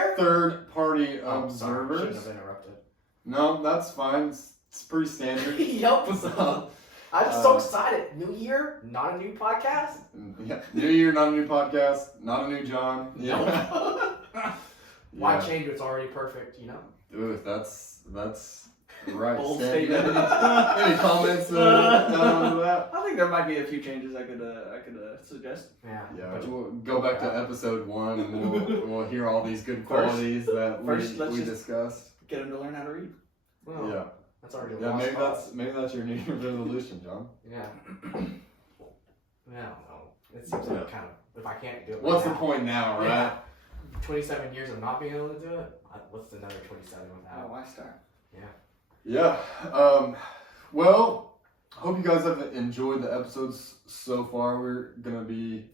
year? third-party Sorry, observers. shouldn't have interrupted. No, that's fine. It's pretty standard. Yep. So, I'm just so excited. New year, not a new podcast. Yeah. New year, not a new podcast, not a new John. Yeah. Why Yeah. change what's already perfect? Ooh, that's right. Bold Stan, statement. Any comments on that? I think there might be a few changes I could suggest. Yeah. Yeah, we'll go back to episode 1 and we'll hear all these good qualities that let's we just discussed. Get them to learn how to read. Well, Yeah. that's already a Yeah, lost maybe that's your New Year's resolution, John. Yeah. I don't know. It seems like kind of, if I can't do it. What's right the point now, right? Yeah. 27 years of not being able to do it? What's another 27 without? why start? Yeah. Well, hope you guys have enjoyed the episodes so far. We're gonna be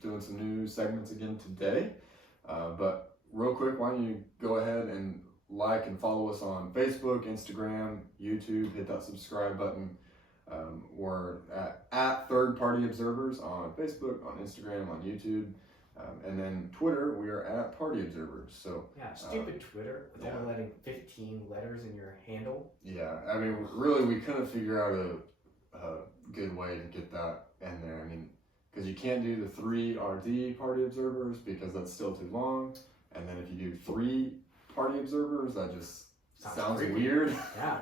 doing some new segments again today. But real quick, why don't you go ahead and like and follow us on Facebook, Instagram, YouTube. Hit that subscribe button. We're at Third Party Observers on Facebook, on Instagram, on YouTube. And then Twitter, we are at Party Observers. So Yeah, stupid Twitter. It's only letting 15 letters in your handle. yeah, I mean, really, we couldn't figure out a good way to get that in there. I mean, because you can't do the 3 RD Party Observers because that's still too long. And then if you do 3 Party Observers, that just sounds creepy. weird. Yeah.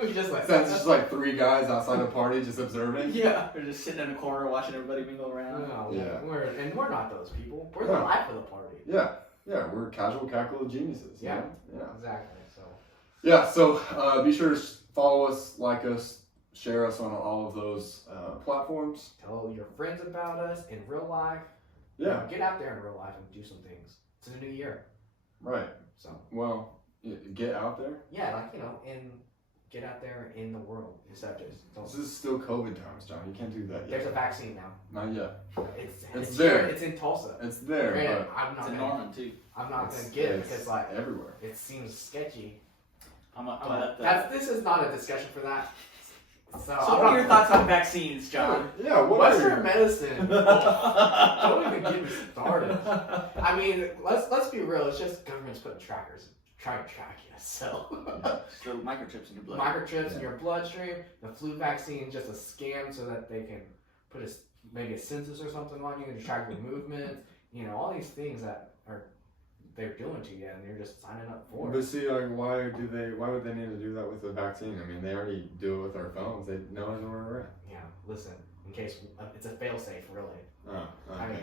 We just like Sounds just like 3 guys outside a party just observing. Yeah, they're just sitting in a corner watching everybody mingle around. No, Yeah. we're not those people. We're the No. life of the party. Yeah, we're casual cackle geniuses. you Yeah. know? Yeah. Exactly. So. Yeah, so be sure to follow us, like us, share us on all of those platforms. Tell your friends about us in real life. Yeah, Get out there in real life and do some things. It's a new year. right. So. Well, get out there. Yeah, get out there in the world instead of just don't. This is still COVID times, John. You can't do that yet. There's a vaccine now. Not yet. It's there. here, it's in Tulsa. It's there, Granted, but I'm It's not in gonna, Norman too. I'm not it's- gonna get it it's because like everywhere. it seems sketchy. I'm not This is not a discussion for that. So, So what are your thoughts on vaccines, John? Yeah, what Western medicine. Don't even get me started. I mean, let's be real. It's just government's putting trackers trying to track you. So So microchips in your blood. microchips in your bloodstream. The flu vaccine is just a scam so that they can put maybe a census or something on you and track your movement. All these things that they're doing to you, and you're just signing up for it. But see, like, why would they need to do that with the vaccine? I mean, they already do it with our phones. They know where we're at. Yeah, listen, in case it's a fail-safe, really. Oh, okay. I mean,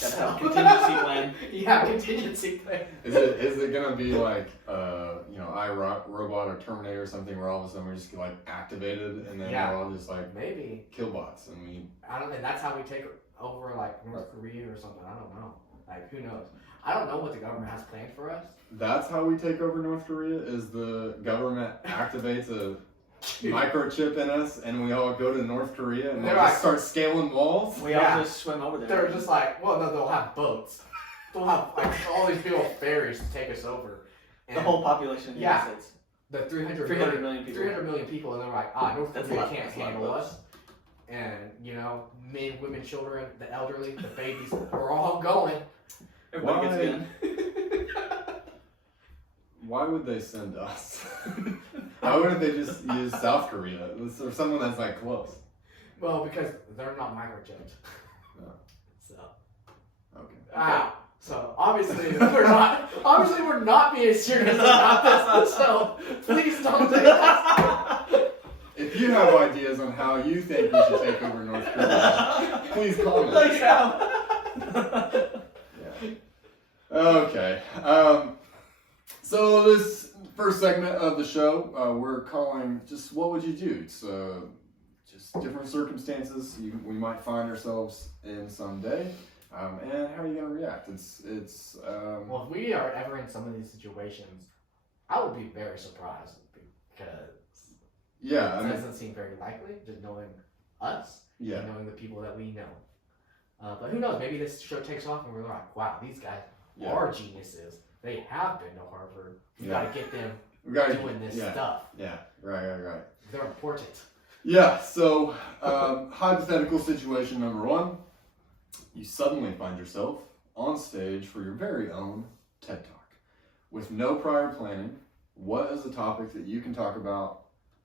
Gotta have a contingency plan. Yeah, contingency plan. Is it gonna be like iRobot or Terminator or something where all of a sudden we're just like activated and then we're all just like Maybe. killbots and we And that's how we take over like North Korea or something. I don't know. Like, who knows? I don't know what the government has planned for us. That's how we take over North Korea, is the government activates a microchip in us and we all go to North Korea and They're they'll like- just start scaling walls. We Yeah. all just swim over there. They're just like, well, no, they'll have boats. They'll have like all these big old ferries to take us over. And the whole population of the Yeah. United States. the 300 300 million people. 300 million people, and they're like, North That's a Korea lot- can't that's a lot of handle boats. us. And, men, women, children, the elderly, the babies, we're all going. Everybody gets in. Why would they send us? Why wouldn't they just use South Korea or someone that's like close? Well, because they're not microchipped. No. So. Okay. So obviously we're not being serious about this. So please don't do this. If you have ideas on how you think we should take over North Korea, please comment. Okay. So this first segment of the show, we're calling just "What Would You Do?" It's just different circumstances we might find ourselves in someday, and how are you gonna react? It's. Well, if we are ever in some of these situations, I would be very surprised because Yeah, it doesn't seem very likely. Just knowing us, yeah, and knowing the people that we know. But who knows? Maybe this show takes off and we're like, wow, these guys are geniuses. They have been to Harvard. We got to get them doing this stuff. Yeah, right. They're important. Yeah, so hypothetical situation number 1. You suddenly find yourself on stage for your very own TED Talk. With no prior planning, what is the topic that you can talk about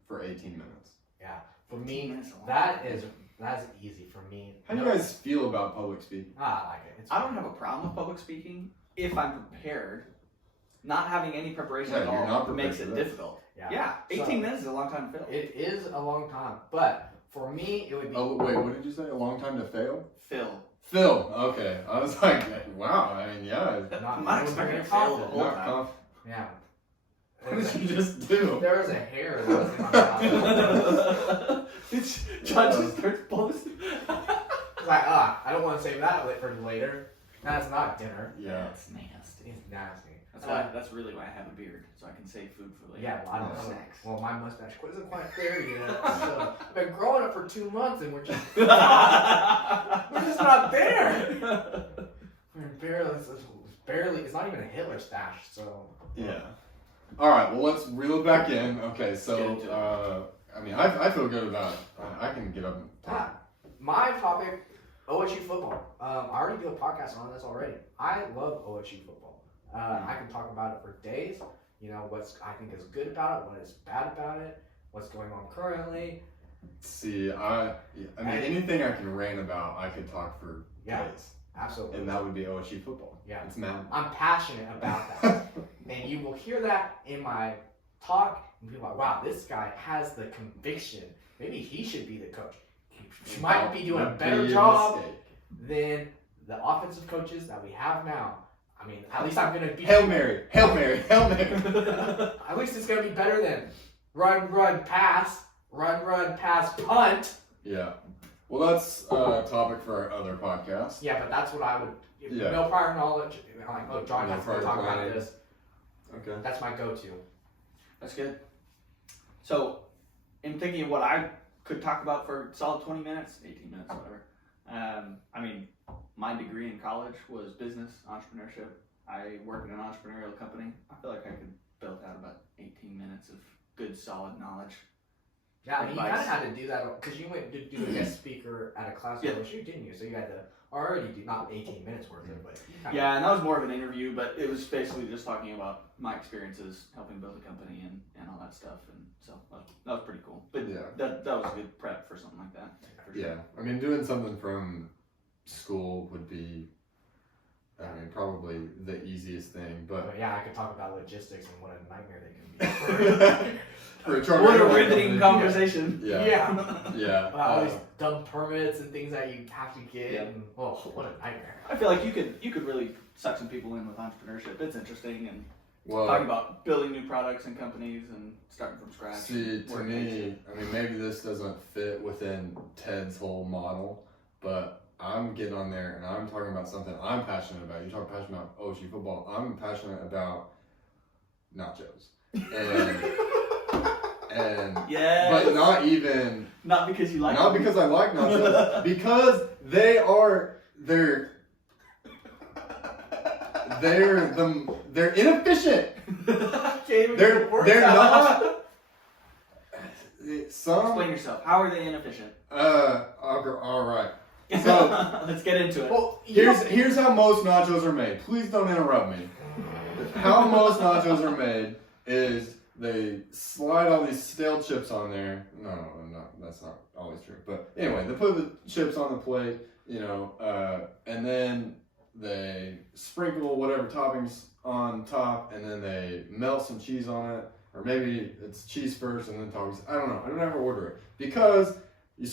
for 18 minutes? Yeah, for me, 18 minutes is a long that's easy for me. How do you guys feel about public speaking? I like it. It's I don't have a problem with public speaking if I'm prepared. Not having any preparation Yeah, at you're not all prepared makes for it this. difficult. Yeah. Yeah, 18 So, minutes is a long time to fill. It is a long time, but for me, it would be. Oh, wait, what did you say? A long time to fail? Phil. Phil, okay. I was like, wow, I mean, yeah. Not I'm not expecting to fail the whole Not time. conf- Yeah. What did you just do? There was a hair that was in my mouth. John just starts pulling. It's like, I don't want to save that for later. That's not dinner. Yeah. That's nasty. It's nasty. That's really why I have a beard, so I can save food for later. Yeah, well, I don't know. Snacks. Well, my mustache isn't quite there yet. So I've been growing it for 2 months, and we're just not there. Barely. It's not even a Hitler stash. So Yeah. All right. Well, let's reel it back in. Okay. Get So, into it. I mean, I feel good about it. I can get up and talk. my topic, OSU football. I already do a podcast on this already. I love OSU football. I can talk about it for days. You know, what I think is good about it, what is bad about it, what's going on currently. See, I mean, anything I can rant about, I could talk for days. Absolutely. And that would be OSU football. Yeah. It's mad. I'm passionate about that. And you will hear that in my talk. And people are like, wow, this guy has the conviction. Maybe he should be the coach. He might be doing a better job than the offensive coaches that we have now. I mean, at least I'm going to be... Hail Mary. Hail Mary. Hail Mary. At least it's going to be better than run, pass, punt. Yeah. Well, that's a topic for our other podcast. Yeah, but that's what I would... Yeah. No prior knowledge. Like, oh, John No has to prior talk about planning. this. Okay. That's my go-to. That's good. So, in thinking of what I could talk about for solid 20 minutes, 18 minutes, whatever. I mean, my degree in college was business, entrepreneurship. I work in an entrepreneurial company. I feel like I could build out about 18 minutes of good, solid knowledge. Yeah, I mean, you kind of Advice. had to do that because you went to do a guest speaker at a class Yeah. at OSU, didn't you? So you had to already do not 18 minutes worth of it, but you kinda- Yeah, and that was more of an interview, but it was basically just talking about my experiences helping build a company and all that stuff. And so that was pretty cool. But Yeah. that was a good prep for something like that. For sure. Yeah. I mean, doing something from school would be, I mean, probably the easiest thing, but But yeah, I could talk about logistics and what a nightmare they can be. for a trucker, What a riveting conversation. Yeah. Yeah. Yeah. All these dumb permits and things that you have to get. Yeah. And, oh, what a nightmare. I feel like you could really suck some people in with entrepreneurship. It's interesting and Well, talking about building new products and companies and starting from scratch. see, to me, I mean, maybe this doesn't fit within Ted's whole model, but I'm getting on there and I'm talking about something I'm passionate about. You're talking passionate about OSU football. I'm passionate about nachos. And Yeah. but not even, Not because you like not them. because I like nachos, because they're inefficient. They're not. Some Explain yourself. How are they inefficient? all right. So Let's get into it. Well, here's how most nachos are made. Please don't interrupt me. How most nachos are made is they slide all these stale chips on there. No, that's not always true. But anyway, they put the chips on the plate, and then they sprinkle whatever toppings on top, and then they melt some cheese on it. Or maybe it's cheese first and then toppings. I don't know. I don't ever order it. Because you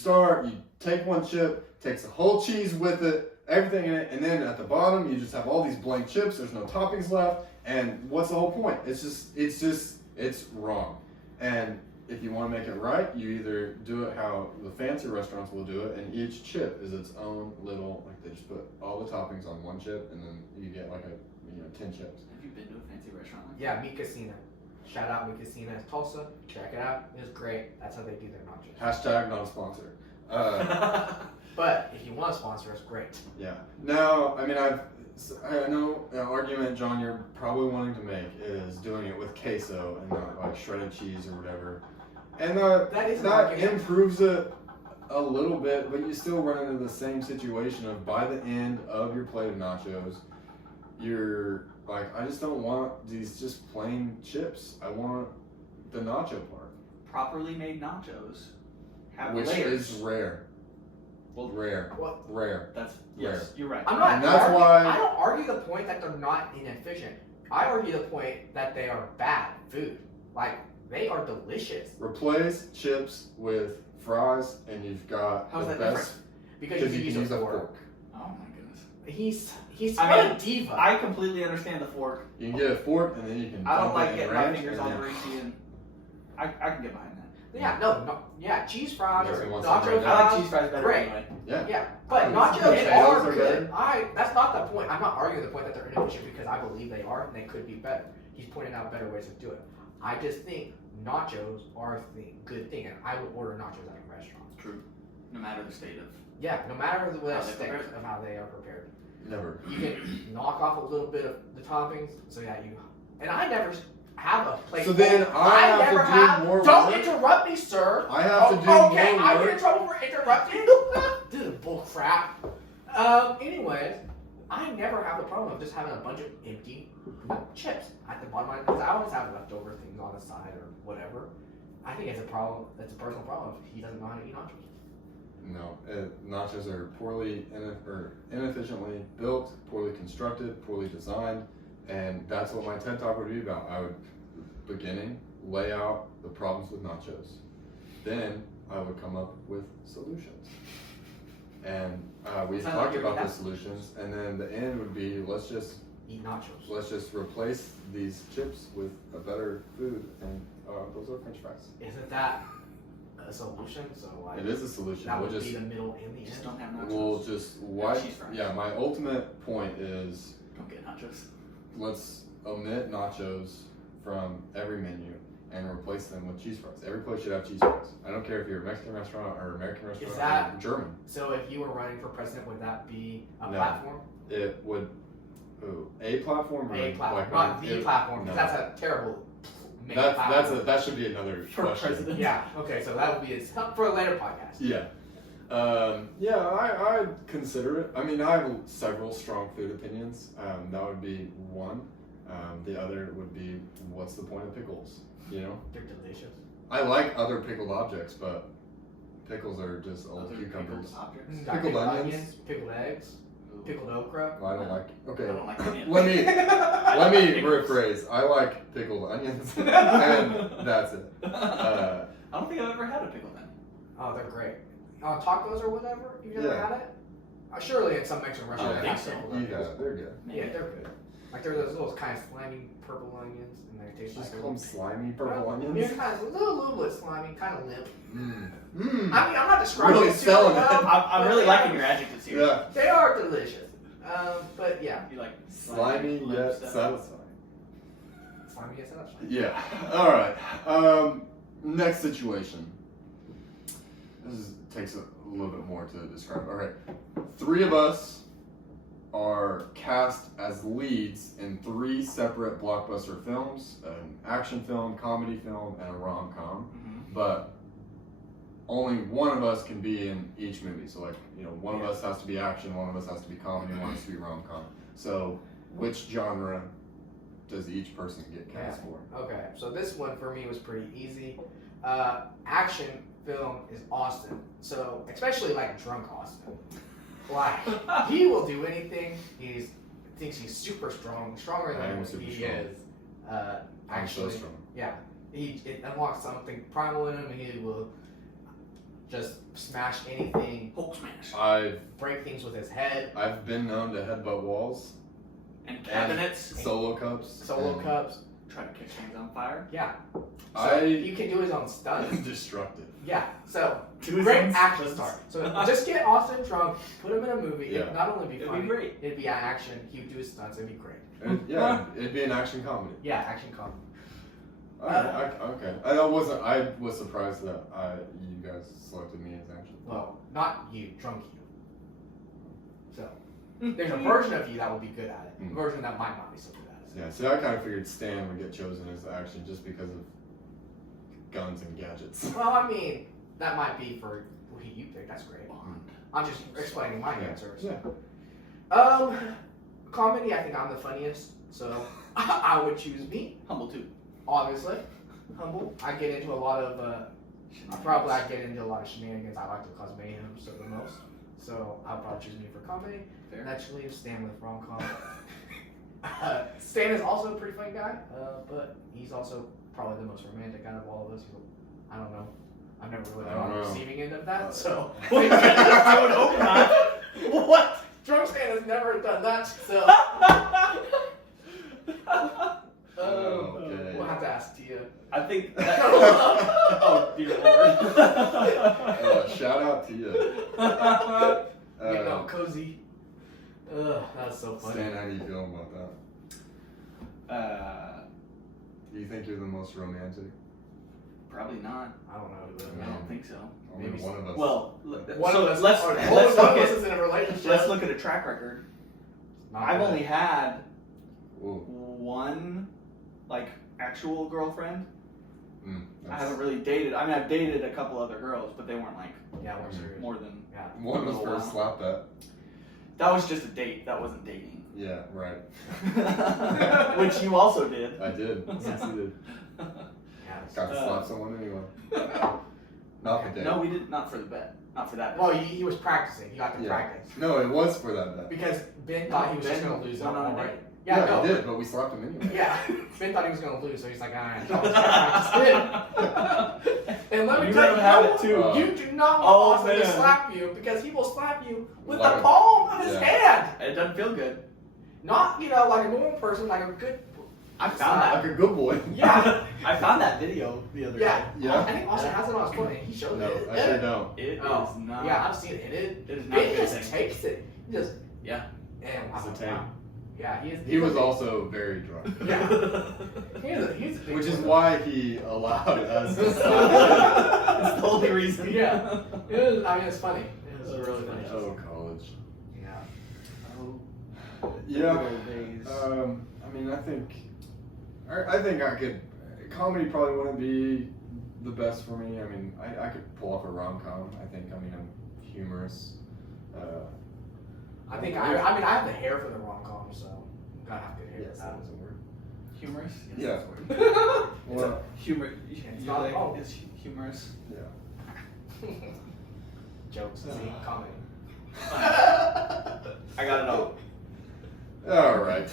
take one chip, takes the whole cheese with it, everything in it, and then at the bottom you just have all these blank chips. There's no toppings left. And what's the whole point? It's wrong. And if you want to make it right, you either do it how the fancy restaurants will do it, and each chip is its own little, like they just put all the toppings on one chip, and then you get like 10 chips. Have you been to a fancy restaurant like Yeah, Mikasina. Shout out Mikasina in Tulsa. Check it out. It's great. That's how they do their nachos. Hashtag non-sponsor. that? But if you want to sponsor us, great. Yeah. Now, I mean, I know an argument, John, you're probably wanting to make is doing it with queso and not like shredded cheese or whatever. And That is an that argument. improves it a little bit, but you still run into the same situation of by the end of your plate of nachos, you're Like, I just don't want these just plain chips. I want the nacho part. Properly made nachos have Which layers. is rare. Well, Rare. What? Rare. That's yes, you're right. I'm not. And that's arguing, why- I don't argue the point that they're not inefficient. I argue the point that they are bad food. Like they are delicious. Replace chips with fries, and you've got How's the that best. Because you can use a fork. Oh my goodness. He's I what mean, a diva. I completely understand the fork. You can get a fork, and then you can. I don't dunk like it in getting my ranch, fingers and all then- greasy, and I can get behind that. Yeah, cheese fries Yes, or he wants some nacho right now. I like fries. cheese fries better Great. anyway. Yeah. Yeah, but I mean, nachos potatoes are are good. good. That's not the point. I'm not arguing the point that they're inefficient because I believe they are and they could be better. He's pointing out better ways to do it. I just think nachos are a good thing, and I would order nachos at a restaurant. True. No matter the state of. Yeah, no matter the How they state prepare of how they are prepared. Never. You can knock off a little bit of the toppings, so yeah, you. And I never have a plate. So then full. I have never to do have. more Don't work? interrupt me, sir. I have to do Okay, more I get work. in trouble for interrupting. Dude, bull crap. Anyways, I never have the problem of just having a bunch of empty chips at the bottom of my. Because I always have leftover things on the side or whatever. I think it's a problem. It's a personal problem if he doesn't know how to eat nachos. No, nachos are poorly or inefficiently built, poorly constructed, poorly designed, and that's what my TED Talk would be about. I would, beginning, lay out the problems with nachos. Then I would come up with solutions. And we Sounds talked like about you're- the solutions, and then the end would be let's just Eat nachos. replace these chips with a better food, and those are French fries. Isn't that a solution? So like, It is a solution. that We'll would just be the middle and the You just end. don't have nachos. we'll just wipe. cheese fries. Yeah, my ultimate point is Don't get nachos. let's omit nachos from every menu and replace them with cheese fries. Every place should have cheese fries. I don't care if you're a Mexican restaurant or American restaurant that- or German. So if you were running for president, would that be a No. platform? It would a platform or A platform, like not the it- platform. no. Because that's a terrible. main That's platform. that should be another For question. president. Yeah. Okay. So that would be for a later podcast. Yeah. I consider it. I mean, I have several strong food opinions. That would be one. The other would be, what's the point of pickles? You know, They're delicious. I like other pickled objects, but pickles are just old Those are cucumbers. pickled objects. Got Pickled onions. pickled eggs, pickled okra. Well, I don't like. I Okay, don't like onions. let me Pickles. rephrase. I like pickled onions, and that's it. I don't think I've ever had a pickled onion. Oh, they're great. On tacos or whatever. You've never Yeah. had it? Surely in some Mexican restaurant. I they think have so. pickled You onions. got it. They're good. Yeah, they're good. Like they're those little kind of slimy purple onions, and they taste Just like call them slimy purple Yeah, onions. kind of a little bit slimy, kind of limp. Mm. I mean, I'm not describing Really it super selling it. well, I'm but really they liking are- your adjectives here. Yeah. They are delicious. But yeah, You like Slimy limp yet stuff? satisfying. slimy yes, that's fine. Yeah. All right. Next situation. Takes a little bit more to describe. All right. 3 of us are cast as leads in 3 separate blockbuster films: an action film, comedy film, and a rom-com. Mhm. But only one of us can be in each movie. So, like, one of us has to be action, one of us has to be comedy, one has to be rom-com. So, which genre does each person get cast for? Okay, so this one for me was pretty easy. Action film is Austin. So especially like drunk Austin. Like he will do anything. He thinks he's super strong, stronger I am than super he strong. is. I'm Actually, so strong. yeah, it unlocks something primal in him, and he will just smash anything, Hulk smash. break things with his head, I've been known to headbutt walls, And cabinets. solo cups, solo and cups. Try to catch things on fire. Yeah, so I he can do his own stunts. am destructive. Yeah, so Do his great own action stunts. star. So just get Austin drunk, put him in a movie. Yeah. It'd not only be It'd funny, be great. it'd be action. He would do his stunts. It'd be great. Yeah, it'd be an action comedy. Yeah, action comedy. Okay. I was surprised that you guys selected me as action. Well, not you, drunk you. So there's a version of you that will be good at it. A version that might not be so good at it. Yeah, see, I kind of figured Stan would get chosen as action just because of guns and gadgets. Well, I mean, that might be for who you pick. That's great. I'm just explaining my answers. Yeah. Comedy. I think I'm the funniest. So I would choose me, Humble too. obviously. Humble. I get into a lot of I get into a lot of shenanigans. I like to cause mayhem the most. So I'll probably choose me for comedy. Fair. Next leave Stan with rom-com. Stan is also a pretty funny guy, but he's also probably the most romantic out of all of us. I don't know. I've never really been on the receiving end of that, so. I would hope not. What? Drunk Stan has never done that, so. Okay. We'll have to ask Tia. I think. Oh dear lord. Shout out to you. Cozy. Ugh, that was so funny. Stan, how do you feel about that? Do you think you're the most romantic? Probably not. I don't know. I don't think so. Only Maybe one of us. Well, One so of us. let's One look of us at is in a relationship. let's look at a track record. Not I've good. only had Ooh. one like actual girlfriend. I That's- haven't really dated. I mean, I've dated a couple other girls, but they weren't like Yeah, we're serious. more than. Yeah. One was Oh, for a wow. slap bet. That was just a date. That wasn't dating. Yeah, right. Which you also did. I did. Yes, you did. Yeah. Got to slap someone anyway. Not the date. No, we did not for the bet. Not for that. Well, he was practicing. He got to Yeah. practice. No, it was for that bet. Because Ben thought he was just Ben going to lose. went on a already. date. Yeah, no. he did, but we slapped him anyway. Yeah. Ben thought he was going to lose, so he's like, alright, I'll practice it. And let me You tell let him have you, it too. you do not Oh, want Austin to man. slap you because he will slap you with Like the a- palm of his yeah. hand. It doesn't feel good. Not, like a normal person, like a good. I found Like a good boy. Yeah. I found that video the other Yeah. day. Yeah? I think Austin has it on his phone and he showed No, it. I sure don't. It Oh, is not. yeah, I've seen it. It is not Ben a good just thing. takes it. He just. Yeah. And It's a wow. tank. Yeah, He was also very drunk. Yeah. He's a big Which is boy. why he allowed us to slap It's the only reason. Yeah. It was, I mean, it's funny. It was really funny. him. Oh, college. Yeah. Yeah. Good old days. I mean, I think I could. Comedy probably wouldn't be the best for me. I mean, I could pull off a rom-com. I mean, I'm humorous. I think I have the hair for the rom-com, so I'm gotta have good hair. Yes, that was a word. Humorous? Yeah. That's a word. Well, Humor. It's You not like wrong. it's humorous. yeah. Jokes, see, comedy. I got it all. All right.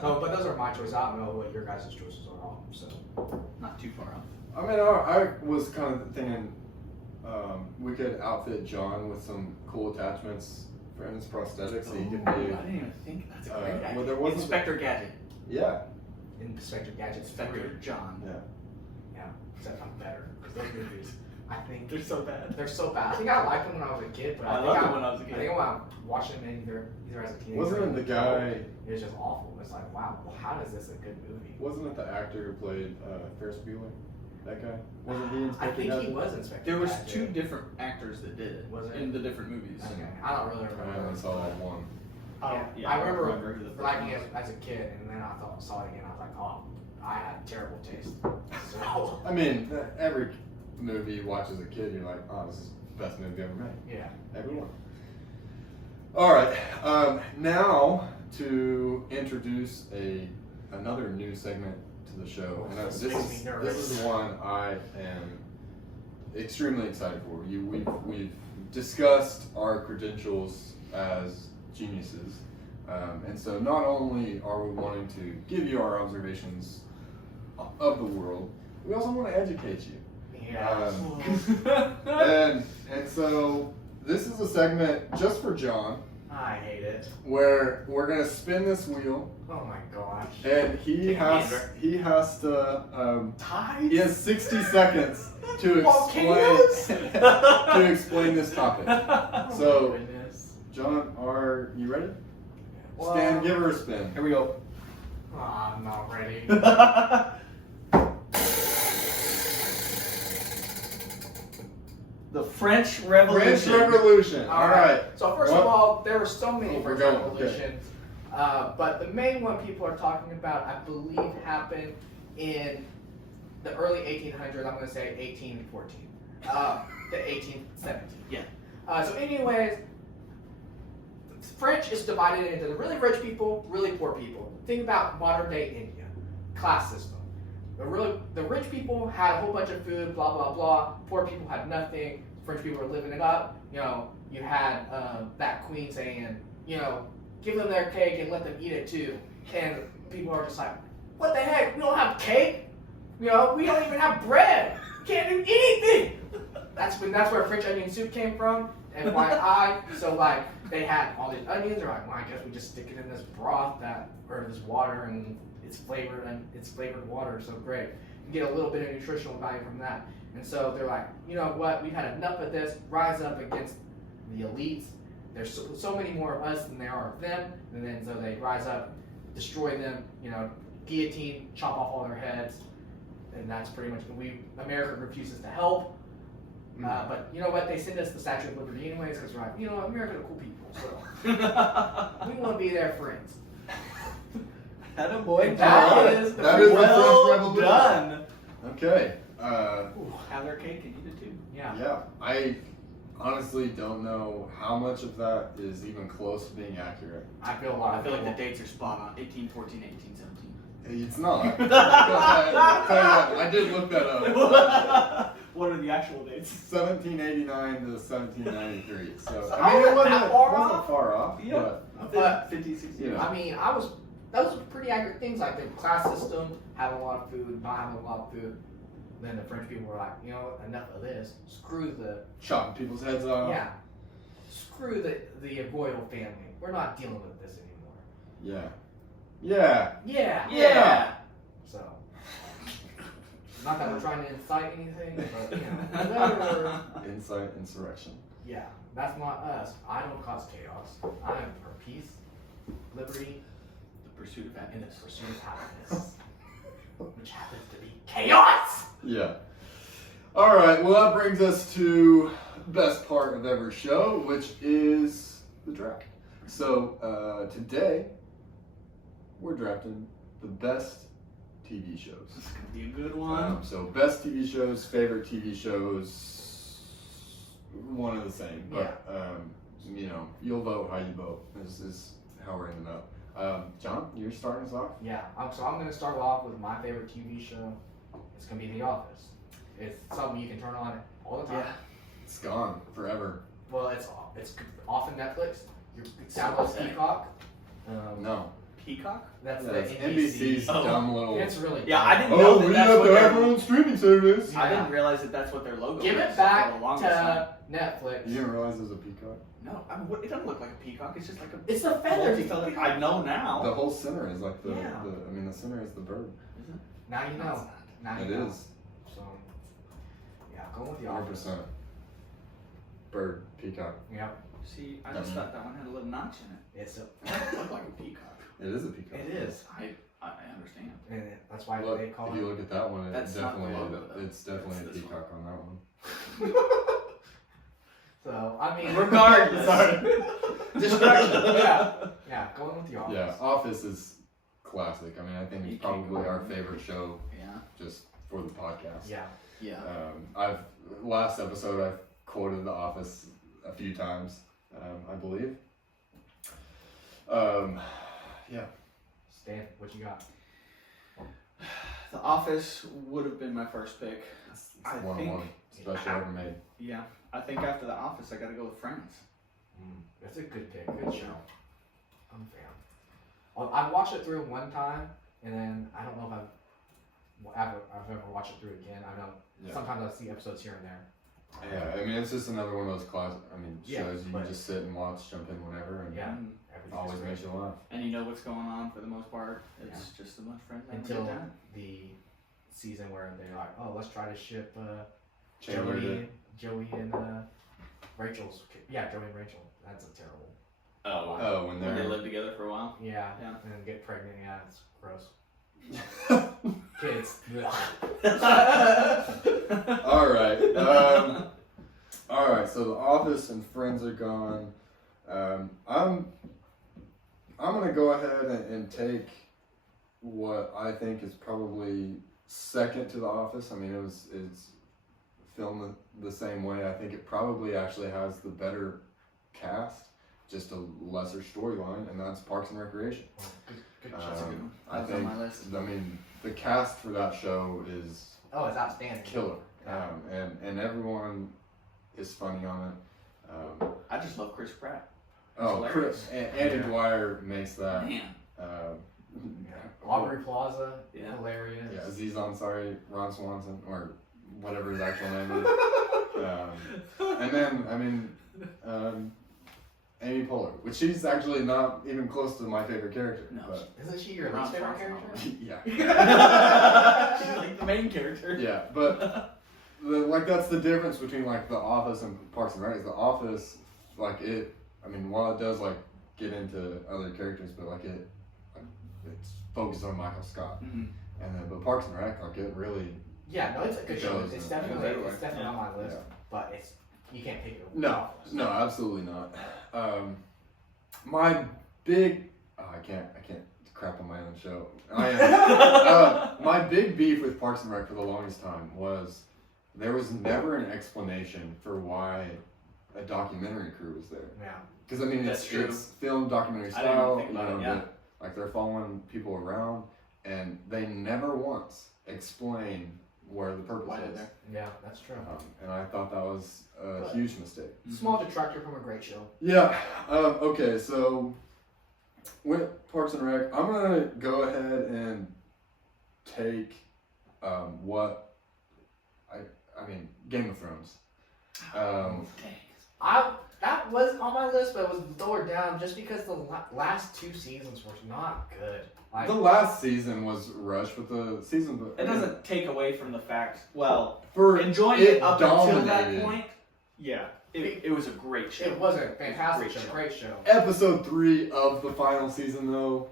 So, but those are my choices. I don't know what your guys' choices are. So, Not too far off. I mean, I was kind of thinking we could outfit John with some cool attachments for his prosthetics so he could I be. didn't even think that's a great idea. Well, there wasn't. Inspector Gadget. Yeah. Inspector Gadget's Inspector John. Yeah. Yeah, except I'm better because those movies, I think They're so bad. they're so bad. I think I liked them when I was a kid, but I think loved them when I was a I kid. think when I watched them either as a teenager. Wasn't it the guy? It was just awful. It's like, wow, well, how is this a good movie? Wasn't it the actor who played Ferris Bueller? That guy? Wasn't he I Inspector think he Gadget? was Inspector. There was Gadget. two different actors that did it Was it? in the different movies. Okay, I don't really I remember. only saw that one. Yeah, I don't remember who the first liking one it was. as a kid, and then I saw it again. I was like, oh, I had terrible taste. So, I mean, every movie you watch as a kid, you're like, oh, this is the best movie ever made. yeah. Everyone. All right. Now to introduce another new segment to the show, and This makes me nervous. this is one I am extremely excited for. We've discussed our credentials as geniuses, and so not only are we wanting to give you our observations of the world, we also want to educate you. Yeah. And so this is a segment just for John, I hate it. where we're gonna spin this wheel, Oh my gosh. and he has to Ties? he has 60 seconds to Volcanoes? explain this topic. Oh So- my goodness. John, are you ready? Well, Stan, give her a spin. Here we go. Oh, I'm not ready. The French Revolution. French Revolution. All right. So first Well, of all, there were so many we're French going, revolutions, but the main one people are talking about, I believe, happened in the early 1800s. I'm going to say 1814, the 1817. Yeah. So, anyways, French is divided into the really rich people, really poor people. Think about modern day India, class system. The rich people had a whole bunch of food, blah blah blah. Poor people had nothing. French people were living it up. You know, you had that queen saying, you know, give them their cake and let them eat it too. And people are just like, what the heck? We don't have cake. You know, we don't even have bread. Can't do anything. That's where French onion soup came from. FYI. So like they had all these onions. They're like, well, I guess we just stick it in this broth or this water, and it's flavored water. So great. You get a little bit of nutritional value from that. And so they're like, you know what? We've had enough of this. Rise up against the elites. There's so many more of us than there are of them. And then so they rise up, destroy them. You know, guillotine, chop off all their heads. And that's pretty much America refuses to help. But you know what? They send us the Statue of Liberty anyways because we're like, you know what? America are cool people. So we want to be their friends. That boy, That is the That is the French well Revolution. done. Okay. Have their cake and eat it too. Yeah. Yeah. I honestly don't know how much of that is even close to being accurate. I feel I feel like the dates are spot on. 1814, 1817. It's not. I'll tell you what, I did look that up. What are the actual dates? 1789 to 1793. So Oh, I mean, it wasn't that far wasn't off? far off. Yeah. But 50, 60. Yeah. I mean, those were pretty accurate things, like the class system, having a lot of food, not having a lot of food. Then the French people were like, you know what, enough of this. Screw the chopping people's heads off. screw the royal family. We're not dealing with this anymore. Yeah. Yeah. So, not that we're trying to incite anything, but you know, whatever. Incite insurrection. Yeah, that's not us. I don't cause chaos. I am for peace, liberty, The pursuit of and the happiness. pursuit of happiness, which happens to be chaos. Yeah. All right. Well, that brings us to best part of every show, which is the draft. So today we're drafting the best TV shows. This is gonna be a good one. So best TV shows, favorite TV shows, one of the same. But you know, you'll vote how you vote. This is how we're ending up. John, you're starting us off. Yeah, so I'm gonna start off with my favorite TV show. It's gonna be The Office. It's something you can turn on all the time. Yeah. It's gone forever. Well, it's off of Netflix. You download Peacock. No. Peacock? That's Yeah, the it's NBC. NBC's dumb little. It's really Yeah, dumb. I didn't know that that's what their, own streaming service. Yeah. I didn't realize that that's what their logo Give was it for back the longest time. to Netflix. You didn't realize there's a peacock? No, I mean, it doesn't look like a peacock. It's just like a It's the feathers. multi-feathered. I know now. The whole center is like the, Yeah. the center is the bird. Is it? Now you No, know. it's not. Now It you know. is. So, yeah, going with The Office. 100%. Bird, peacock. Yep. See, I just thought that one had a little notch in it. It's It looked like a peacock. It is a peacock. It is. I understand. and that's why Look, they call if you it. look at that one, it That's not the definitely logo, though. it's definitely That's a this peacock on that one. So I mean, Regardless. distraction. Yeah, going with The Office. Yeah, Office is classic. I mean, I think You it's can't probably go our wrong. favorite show Yeah. just for the podcast. Yeah. Yeah. Last episode I've quoted The Office a few times, I believe. Yeah. Stan, what you got? The Office would have been my first pick. It's I the one think- on one special ever made. Yeah. I think after The Office, I got to go with Friends. That's a good pick. Good show. I'm a fan. Well, I watched it through one time, and then I don't know if I've ever watched it through again. I know Yeah. sometimes I see episodes here and there. Yeah, I mean, it's just another one of those Yeah, shows you but- can just sit and watch, jump in whenever, and Yeah. Mm. Everything's always great. makes you laugh. And you know what's going on for the most part. It's just a bunch of friends having a Until good time. the season where they're like, oh, let's try to ship Chandler Joey and Rachel's. Yeah, Joey and Rachel. That's a terrible. Oh, when When they they're lived together for a while. Yeah. Yeah. And then get pregnant. Yeah, it's gross. Kids. all right. All right. So The Office and Friends are gone. I'm gonna go ahead and take what I think is probably second to The Office. I mean, it's filmed the same way. I think it probably actually has the better cast. just a lesser storyline, and that's Parks and Recreation. Well, good That's a good one. I That's on think, my list. I mean, the cast for that show is Oh, it's outstanding. killer, and everyone is funny on it. I just love Chris Pratt. Oh, hilarious. Chris, Andy Yeah. Dwyer makes that. Man. Aubrey Plaza, Yeah. hilarious. Yeah, Aziz Ansari, Ron Swanson, or whatever his actual name is. And then, I mean, Amy Poehler, which she's actually not even close to my favorite character. No. But Isn't she your Ron least favorite Swanson. character? yeah. She's like the main character. Yeah, but that's the difference between like The Office and Parks and Rec. The Office, like it. I mean, while it does like get into other characters, but like it's focused on Michael Scott, Mhm. and then but Parks and Rec, like it really. Yeah, no, it's a good It show. goes It's in- definitely, goes it's definitely everywhere. on my list, Yeah. but it's you can't take it away. No, no, absolutely not. My big, I can't crap on my own show. My big beef with Parks and Rec for the longest time was there was never an explanation for why a documentary crew was there. Yeah. Because I mean, That's it's, true. it's film documentary I didn't even style, think about it, you yeah. know, like they're following people around, and they never once explain where the purpose Why they're is. there. Yeah, that's true. And I thought that was a But- huge mistake. Small detractor from a great show. Yeah. Okay. So with Parks and Rec, I'm gonna go ahead and take what I mean Game of Thrones. Dang. That was on my list, but it was lowered down just because the last two seasons were not good. Like, The last season was rushed, but the season It doesn't take away from the fact. Well, for enjoying it it up until that dominated. point. Yeah, it was a great show. it was a fantastic Great show, show. great show. Episode 3 of the final season, though.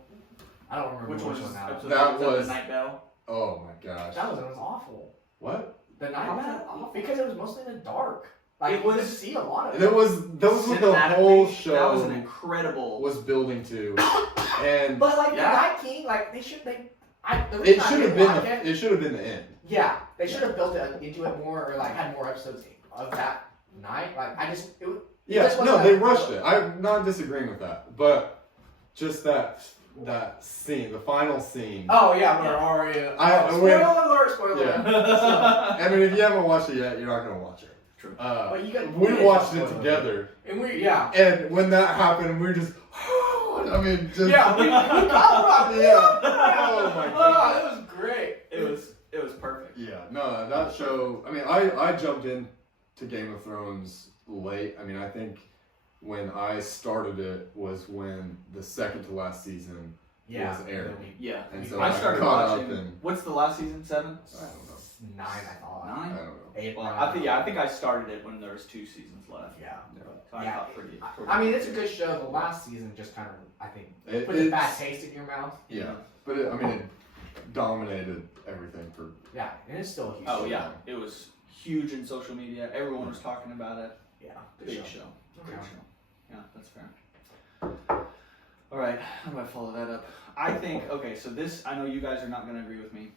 I don't remember Which which was one now. episode That one, was- the Night Bell. Oh my gosh. That was awful. What? The night How was Bell? that awful? Because it was mostly in the dark. Like It you was- could see a lot of That was what the Cinematically, whole show That was an incredible. was building to, and But like Yeah. the Night King, like the it reason should I have didn't been like it, it should have been the end. yeah, they should have built it into it more, or like had more episodes of that night. Like I just, it was, Yeah, just no, wasn't they that rushed good. it. I'm not disagreeing with that, but just that scene, the final scene. Oh yeah, where Arya. When- Spoiler alert! Spoiler Yeah. alert. I mean, if you haven't watched it yet, you're not gonna watch it. True. But you got- We yeah, watched it spoiler together, And yeah. and when that happened, we were just. I mean, just. Yeah, we got rocked. Yeah. Oh my Oh, God. it was great. It was perfect. Yeah, no, that show. I mean, I jumped in to Game of Thrones late. I mean, I think when I started it was when the second to last season Yeah. was aired. Yeah. And so I started caught up watching. and What's the last season? 7? I don't know. 9, I thought. I 9. don't know. 8. Well, I think I started it when there was 2 seasons left. Yeah. So I Yeah. thought pretty. I mean, it's a good show. The last season just kind of, I think, It, put a bad it's, taste in your mouth. yeah, but I mean, it dominated everything for. Yeah, and it's still a huge Oh show. yeah, it was huge in social media. Everyone was talking about it. Yeah, good Big show. show. Great Okay. show. Yeah, that's fair. All right, how do I follow that up? I think so. This I know you guys are not going to agree with me,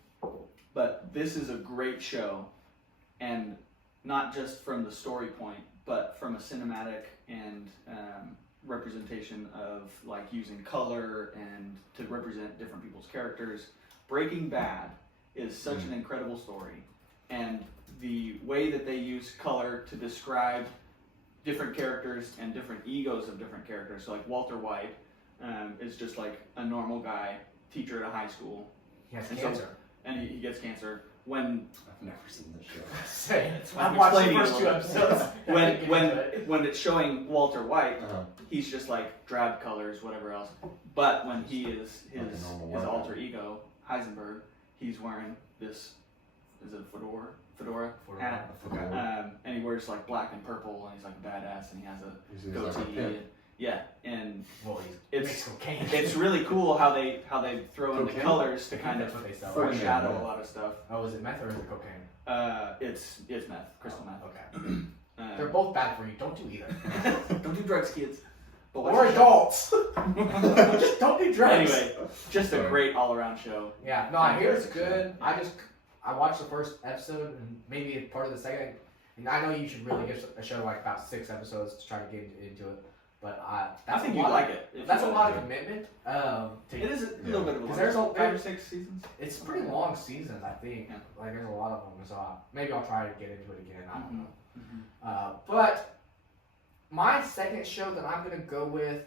but this is a great show, and not just from the story point, but from a cinematic and representation of like using color and to represent different people's characters. Breaking Bad is such an incredible story, and the way that they use color to describe different characters and different egos of different characters. So like Walter White is just like a normal guy, teacher at a high school, He has And so- cancer. and he gets cancer. When I've never seen this show. Say, I'm I've watched the explaining first it 2 a little bit. episodes. I can't get into it. when it's showing Walter White, Uh-huh. he's just like drab colors, whatever else. But when he is Like a his normal his white guy. alter ego, Heisenberg, he's wearing this is it a fedora hat. And he wears like black and purple, and he's like badass, and he has a He's like a goatee. pimp. Yeah, and Well, he's it's cocaine. it's really cool how they throw in the Cocaine? colors to kind of That's what they sell. Funny. foreshadow Yeah. a lot of stuff. Oh, is it meth or is it cocaine? It's meth, crystal meth. Okay. They're both bad for you. Don't do either. Don't do drugs, kids. But Or adults. Just don't do drugs. Anyway, just a great all-around show. Yeah, no, I hear it's good. I watched the first episode and maybe part of the second. And I know you should really give a show like about 6 episodes to try to get into it. But I that's think a you lot. like it. if That's a you lot like of commitment. it. It is a little bit of a Because there's a- 5 or 6 seasons. It's pretty long seasons, I think. Yeah. Like there's a lot of them, so maybe I'll try to get into it again. I don't know. Mm-hmm. But my second show that I'm gonna go with,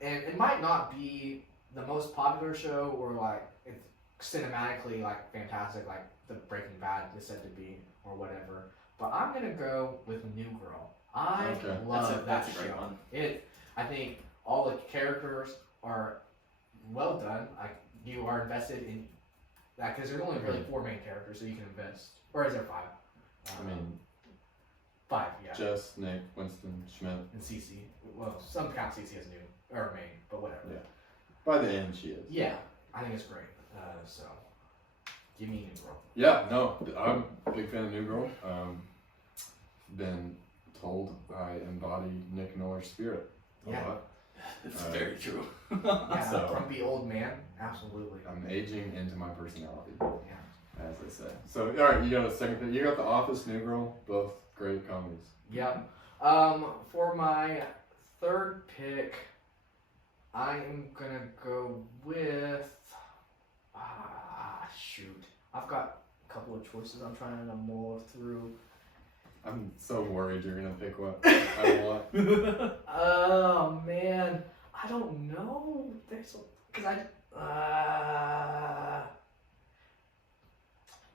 and it might not be the most popular show or like it's cinematically like fantastic, like the Breaking Bad is said to be or whatever. But I'm gonna go with New Girl. I love That's that a great show. one. I think all the characters are well done. Like you are invested in that because there's only really 4 main characters, so you can invest. Or is there 5? I mean, 5, yeah. Jess, Nick, Winston, Schmidt. And CC. Well, some count CC as new or main, but whatever. Yeah. By the end, she is. Yeah, I think it's great. So, give me New Girl. Yeah, no, I'm a big fan of New Girl. Been told I embody Nick Miller's spirit a Yeah. lot. It's very true. Yeah, So- grumpy old man. Absolutely. I'm aging into my personality, Yeah. as they say. So, all right, you got a second pick. You got The Office, New Girl, both great comedies. Yep. For my third pick, I am gonna go with. Shoot. I've got a couple of choices I'm trying to mull through. I'm so worried you're gonna pick what I want. Oh man, I don't know. There's because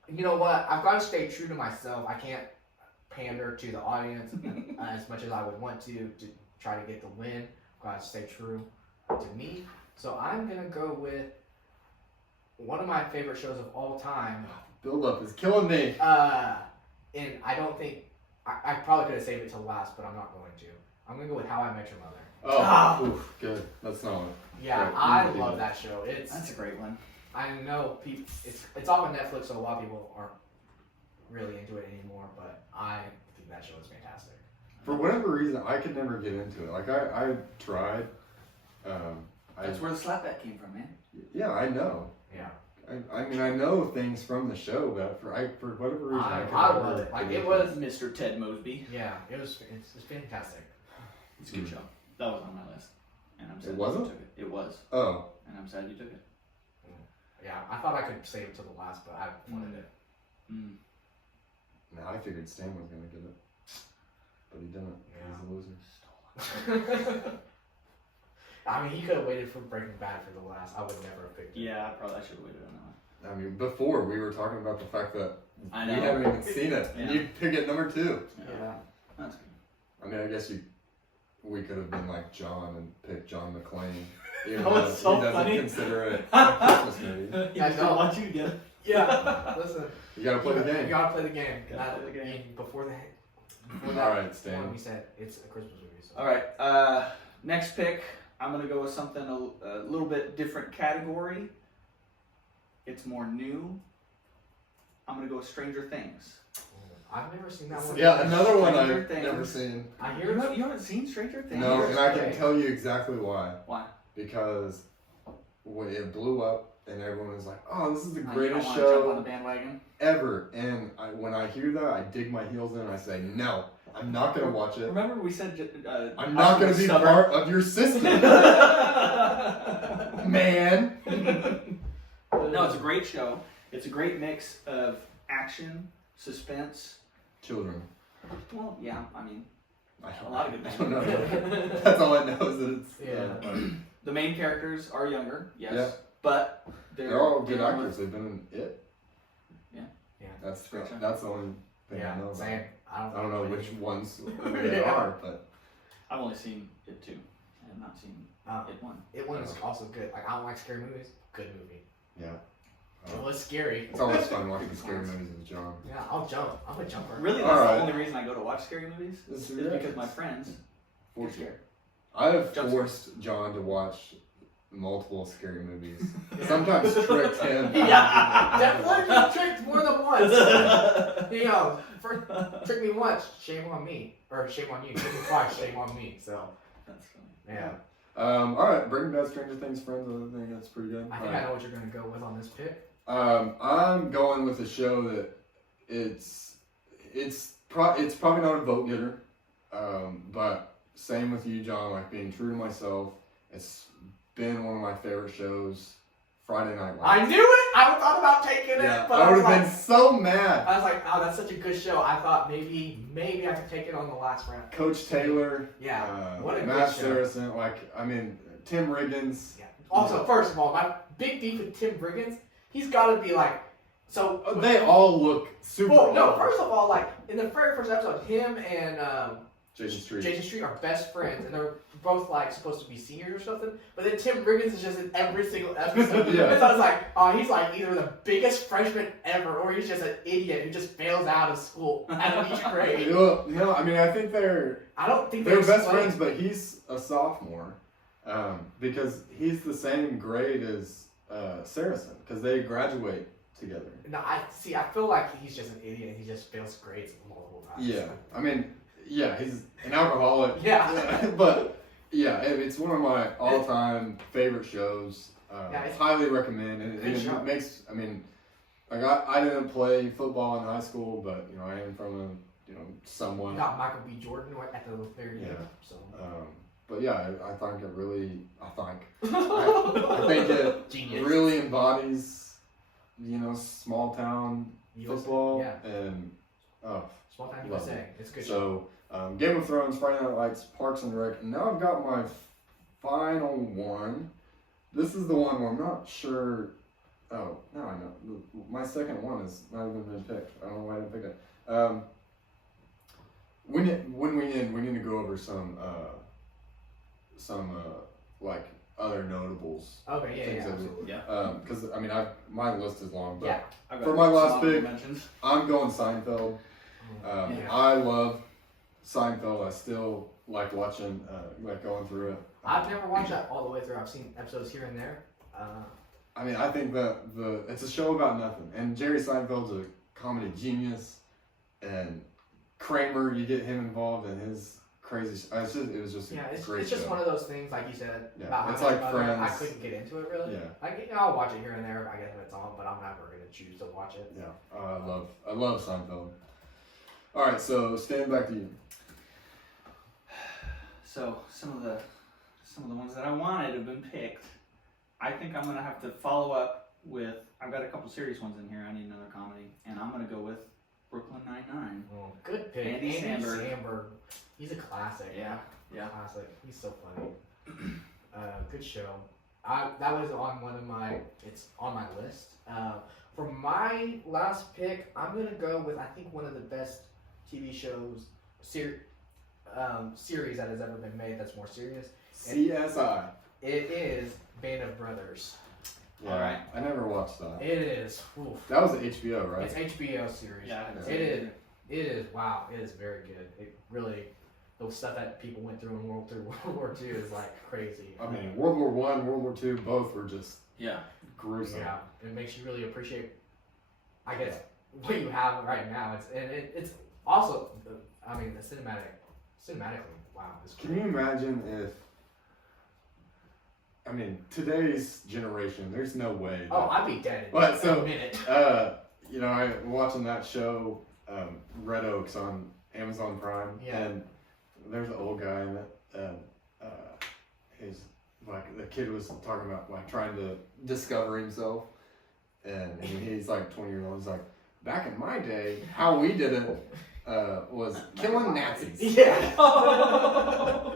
you know what? I've got to stay true to myself. I can't pander to the audience as much as I would want to try to get the win. I've got to stay true to me. So I'm gonna go with one of my favorite shows of all time. Build up is killing me. And I don't think I probably could have saved it till last, but I'm not going to. I'm gonna go with How I Met Your Mother. Oh, oof, good. That's not one. Yeah, Right, I you love did. that show. That's a great one. I know it's off of Netflix, so a lot of people aren't really into it anymore. But I think that show is fantastic. For whatever reason, I could never get into it. Like I tried. That's where the slapback came from, man. Yeah, I know. Yeah, I mean, I know things from the show, but for whatever reason, I could I never love it. Like get it into was. Mr. Ted Mosby. Yeah, it's fantastic. It's a good show. That was on my list. And I'm sad It wasn't? you took it. It was. Oh, And I'm sad you took it. Yeah, I thought I could save it to the last, but I wanted it. Mm. no, I figured Stan was gonna get it, but he didn't. Yeah. He's a loser. I mean, he could have waited for Breaking Bad for the last. I would never have picked it. Yeah, I should have waited on that one. I mean, before we were talking about the fact that I we know. haven't even seen it, and Yeah. you pick it number 2. Yeah. That's good. I mean, I guess we could have been like John and picked John McClane. Even That though was so he doesn't funny. consider it a Christmas movie. He I just know. didn't want you to get it. Yeah. Listen. You gotta play the You game. gotta play the game. Gotta play the game. Before All that right, Stan. one, we said it's a Christmas movie. So. All right. Next pick. I'm gonna go with something a little bit different category. It's more new. I'm gonna go with Stranger Things. I've never seen that one. Yeah, another one Stranger I've Things. never seen. I You hear it's haven't seen Stranger Things? No, and I can Okay. tell you exactly why. Why? Because when it blew up and everyone was like, "Oh, this is the You don't greatest wanna jump on the show bandwagon? ever," and when I hear that, I dig my heels in and I say, "No, I'm not gonna watch it. Remember we said I'm not gonna be stubborn? part of your system, man." No, it's a great show. It's a great mix of action, suspense. Children. Well, yeah, I mean, I a lot of good I don't know. things. That's all I know is that it's. Yeah. The main characters are younger, yes, Yeah. but They're all good dealing actors. They've been in it. Yeah. Yeah. That's Great show. that's the only thing I Yeah, know. About. same. I don't know which ones they Yeah. are, but I've only seen it 2. I have not seen it 1. It was also good. Like I don't like scary movies. Good movie. yeah. It was scary. It's always fun watching scary movies with John. Yeah, I'll jump. I'm a jumper. Really, that's Alright. the only reason I go to watch scary movies This is is because my friends get Forced- scared. I have Jump forced John to watch multiple scary movies. Yeah. Sometimes tricked him. Yeah. Definitely been tricked more than once. You know, first trick me once, shame on me, or shame on you. Trick me twice, shame on me. So That's funny. yeah, All right, Breaking Bad, Stranger Things, Friends. I think that's pretty good. I think I know what you're gonna go with on this pick. I'm going with a show that it's probably not a vote getter, but same with you, John. Like being true to myself. It's been one of my favorite shows. Friday Night Lights. I knew it. I thought about taking it, but I would was have like, been so mad. I was like, oh, that's such a good show. I thought maybe I could take it on the last round. Coach Taylor. Yeah. What a Matt good show. Saracen. Like, I mean, Tim Riggins. Yeah. Also, first of all, my big beef with Tim Riggins, he's got to be like, so. They all look super. Well, no, old. first of all, like in the very first episode, him and Jason Street. Jason Street are best friends, and they're both like supposed to be seniors or something. But then Tim Riggins is just in every single episode. Yeah. And I was like, oh, he's like either the biggest freshman ever, or he's just an idiot who just fails out of school out of each grade. No, I mean, I think I don't think they're best explain- friends, but he's a sophomore because he's the same grade as Saracen because they graduate together. No, I feel like he's just an idiot. He just fails grades multiple times. Yeah, I mean, yeah, he's an alcoholic. Yeah. But yeah, it's one of my all-time favorite shows. Yeah, highly recommend, and good show. it makes. I mean, like I didn't play football in high school, but you know I am from a somewhat. You got Michael B. Jordan at the very end. So. But yeah, I think it really. I think it Genius. really embodies, small town USA, football, yeah. and Small time love USA. It's a good show. so. Game of Thrones, Friday Night Lights, Parks and Rec, and now I've got my final one. This is the one where I'm not sure. Oh, now I know. My second one is not even been picked. I don't know why I didn't pick it. When we end, we need to go over some like other notables. Okay, yeah, things that we- absolutely. Yeah. Because I mean, my list is long, but Yeah. I've got For my last some pick- mentions. I'm going Seinfeld. Yeah. I love Seinfeld. I still like watching, like going through it. I've never watched that all the way through. I've seen episodes here and there. I mean, I think that it's a show about nothing, and Jerry Seinfeld's a comedy genius, and Kramer, you get him involved in his crazy. It was just Yeah, a it's great just show. one of those things, like you said, Yeah, about it's How I like Met Your Mother. I Friends. couldn't get into it really. Yeah. Like, I'll watch it here and there, I guess, if it's on, but I'm never going to choose to watch it. Yeah, I love Seinfeld. All right, so stand back to you. So some of the ones that I wanted have been picked. I think I'm gonna have to follow up with. I've got a couple serious ones in here. I need another comedy, and I'm gonna go with Brooklyn Nine-Nine. Oh, good pick. Andy Samberg. He's a classic. Yeah. Classic. He's so funny. Good show. That was on it's on my list. For my last pick, I'm gonna go with I think one of the best TV shows series that has ever been made. That's more serious. CSI. It is Band of Brothers. Yeah, All right. I never watched that. It is. Oof. That was HBO, right? It's HBO series. Yeah. It is. Wow. It is very good. It really. The stuff that people went through in World War II is like crazy. I mean, World War I, World War II, both were just Yeah. gruesome. Yeah, it makes you really appreciate, I guess, what you have right now. It's also, I mean, the cinematically, wow. It's Can you imagine if? I mean, today's generation, there's no way. That, Oh, I'd be dead in But, so- a minute. I'm watching that show, Red Oaks on Amazon Prime, Yeah. and there's an old guy in it, and he's like, the kid was talking about like trying to discover himself, and he's like 20 years old. He's like, back in my day, how we did it was killing Nazis. Yeah.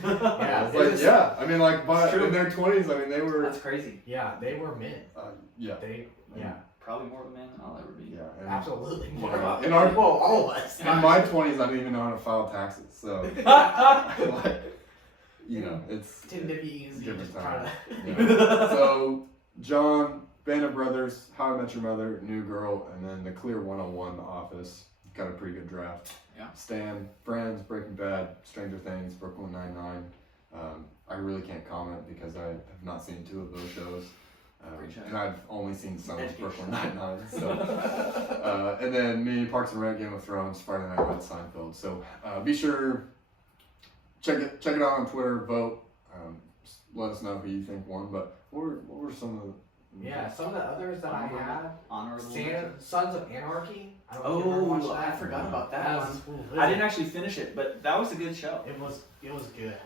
Yeah, it is- yeah. I mean, like, It's true. in their 20s, I mean, they were. That's crazy. Yeah, they were men. Yeah. Yeah, Probably more of a man than I'll ever be. Yeah. And absolutely. Yeah. In our- all of us. in my 20s, I didn't even know how to file taxes. So, like, it's Didn't it be easy? different Just trying time. to. Yeah. So, John, Band of Brothers, How I Met Your Mother, New Girl, and then The Clear 101, The Office. Got a pretty good draft. Yeah. Stan, Friends, Breaking Bad, Stranger Things, Brooklyn Nine-Nine. I really can't comment because I have not seen 2 of those shows. Great show. And I've only seen some of Brooklyn Nine-Nine. So, and then me, Parks and Rec, Game of Thrones, Friday Night Lights, Seinfeld. So be sure check it out on Twitter, vote. Let us know who you think won. But what were some of Yeah, some of the others that I had, Honorable mention. Sons of Anarchy. I don't know if you ever watched Oh, I that. forgot about that one. was, I didn't actually finish it, but that was a good show. It was good.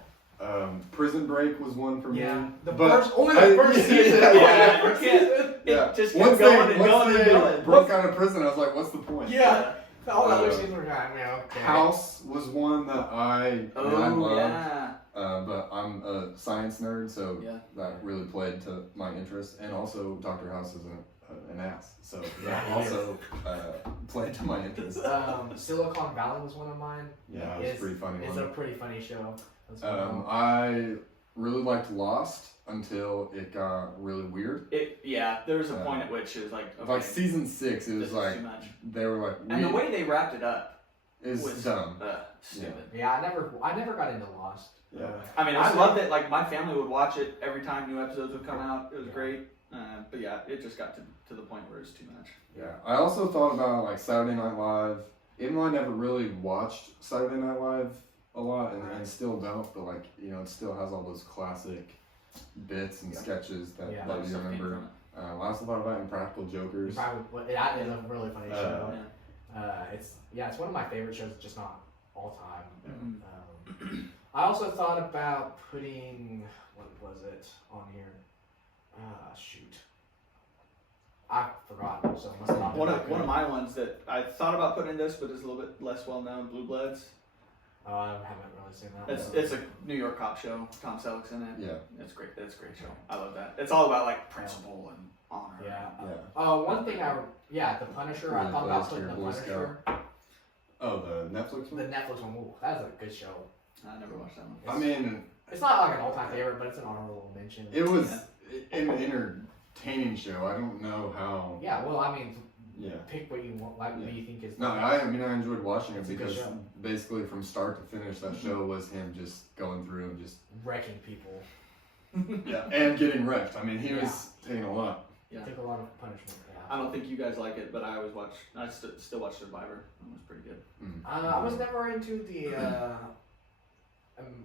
Prison Break was one for Yeah, me. the but first season. Yeah, you can't. Yeah. It just Once kept they, going and once going and they going. broke out of prison, I was like, what's the point? Yeah. All the other Uh, seasons were kind of, okay. House was one that I Oh, loved. yeah. But I'm a science nerd, so Yeah. that really played to my interest. And also, Dr. House is an ass, so Yeah, that he also played to my interest. Silicon Valley was one of mine. Yeah, it was pretty funny. It's one. a pretty funny show. That's one of them. I really liked Lost until it got really weird. There was a point at which it was like, okay, Like season 6, it this was is like too much. they were like, And the way they wrapped it up is was dumb. Stupid. Yeah, I never got into Lost. Yeah. I mean, I loved it. Like my family would watch it every time new episodes would come out. It was great. But yeah, it just got to the point where it was too much. Yeah. I also thought about like Saturday Night Live. Even though I never really watched Saturday Night Live a lot, and still don't, but like it still has all those classic bits and sketches that Yeah. you Stuff came remember. from it. I also thought about Impractical Jokers. That is a really funny show. Yeah. It's one of my favorite shows, just not all time. Mhm. I also thought about putting, what was it on here? Shoot. I forgot. So it must not be One that of good. my ones that I thought about putting in this, but is a little bit less well known. Blue Bloods. I haven't really seen that one. It's a New York cop show. Tom Selleck's in it. Yeah. It's great. It's a great show. I love that. It's all about like principle and honor. Yeah. One thing The Punisher. I Really thought about close to putting The your Boy Punisher. Oh, the Netflix The one? Netflix one. Ooh, that is a good show. I never watched that one. I mean, It's not like an all-time favorite, but it's an honorable mention. it was an entertaining show. I don't know how. Yeah. Well, I mean, Yeah. pick what you want. Like, what do you think is? No, I enjoyed watching it It's a good because show. basically from start to finish, that show was him just going through and just Wrecking people. and getting wrecked. I mean, he was taking a lot. Yeah. Took a lot of punishment. I don't think you guys like it, but I always watch. I still watch Survivor. It was pretty good. I was never into the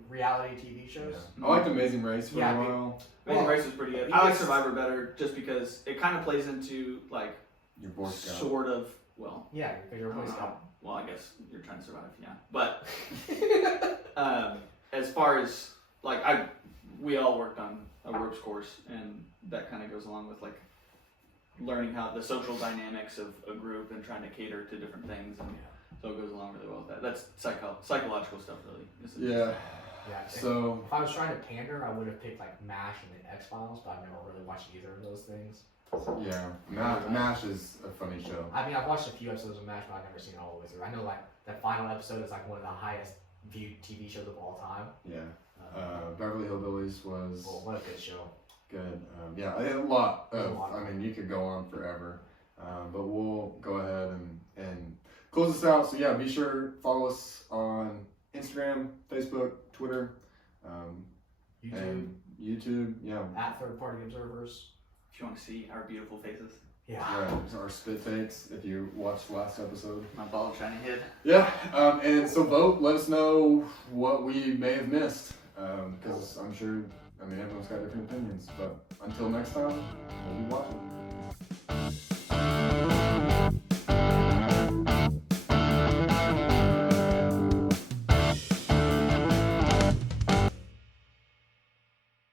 reality TV shows. Yeah. I liked Amazing Race for Yeah, a while. Amazing Well, Race was pretty good. you I like guys- Survivor better just because it kind of plays into like Your Boy Scout. sort of Yeah, because you're a I Boy don't know. Scout. Well, I guess you're trying to survive, yeah. But as far as like we all worked on a ropes course, and that kind of goes along with like learning how the social dynamics of a group and trying to cater to different things, and so it goes along really well with that. That's psychological stuff, really. Yeah. Yeah. So If I was trying to pander, I would have picked like MASH and the X Files, but I've never really watched either of those things. yeah, MASH is a funny show. I mean, I've watched a few episodes of MASH, but I've never seen it all the way through. I know like that final episode is like one of the highest viewed TV shows of all time. Yeah. Beverly Hillbillies was Well, what a good show. good. Yeah, a lot. There's a lot. I mean, you could go on forever. But we'll go ahead and close this out. So yeah, be sure follow us on Instagram, Facebook, Twitter, YouTube and YouTube. Yeah. at Third Party Observers. If you want to see our beautiful faces, Yeah. Yeah, our spit takes if you watched last episode. my bald shiny head. Yeah, and so vote. Let us know what we may have missed, because I'm sure, everyone's got different opinions. But until next time, we'll be watching.